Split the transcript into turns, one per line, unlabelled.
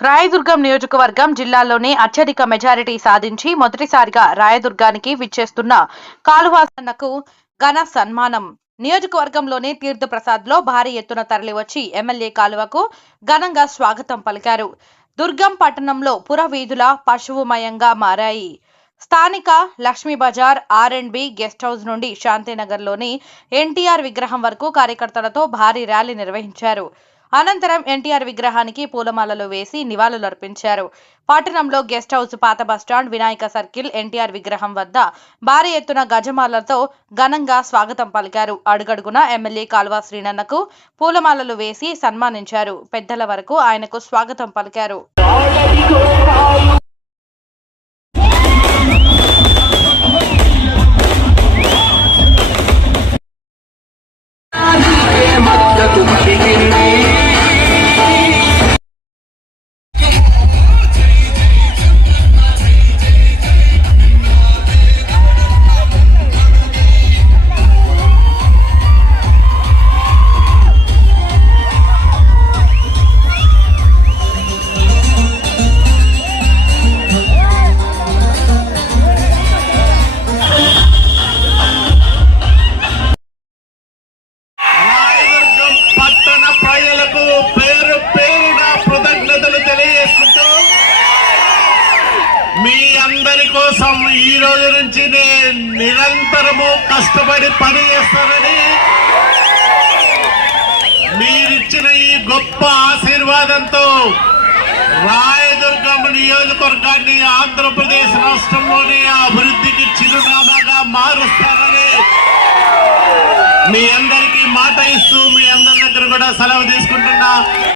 రాయదుర్గం నియోజకవర్గం జిల్లాలోనే అత్యధిక మెజారిటీ సాధించి మొదటిసారిగా రాయదుర్గానికి విచ్చేస్తున్న కాలువాసన్నకు ఘన సన్మానం. నియోజకవర్గంలోని తీర్థప్రసాద్లో భారీ ఎత్తున తరలివచ్చి ఎమ్మెల్యే కాలువకు ఘనంగా స్వాగతం పలికారు. దుర్గం పట్టణంలో పురవీధుల పశువుమయంగా మారాయి. స్థానిక Lakshmi Bazar R and B guest house నుండి శాంతినగర్లోని ఎన్టీఆర్ విగ్రహం వరకు కార్యకర్తలతో భారీ ర్యాలీ నిర్వహించారు. అనంతరం ఎన్టీఆర్ విగ్రహానికి పూలమాలలు వేసి నివాళులర్పించారు. పట్టణంలో గెస్ట్ హౌస్ పాత bus stand Vinayaka circle NTR విగ్రహం వద్ద భారీ ఎత్తున గజమాలతో ఘనంగా స్వాగతం పలికారు. అడుగడుగున ఎమ్మెల్యే కాల్వా శ్రీనన్నకు పూలమాలలు వేసి సన్మానించారు. పెద్దల వరకు ఆయనకు స్వాగతం పలికారు.
ప్రజలకు పేరు పేరున కృతజ్ఞతలు తెలియజేసుకుంటూ మీ అందరి కోసం ఈ రోజు నుంచి నేను నిరంతరము కష్టపడి పని చేస్తానని మీరిచ్చిన ఈ గొప్ప ఆశీర్వాదంతో రాయదుర్గం నియోజకవర్గాన్ని ఆంధ్రప్రదేశ్ రాష్ట్రంలోని అభివృద్ధికి చిరునామాగా మారుస్తారని మీ అందరికీ మాట ఇస్తూ మీ అందరి దగ్గర కూడా సెలవు తీసుకుంటున్నా.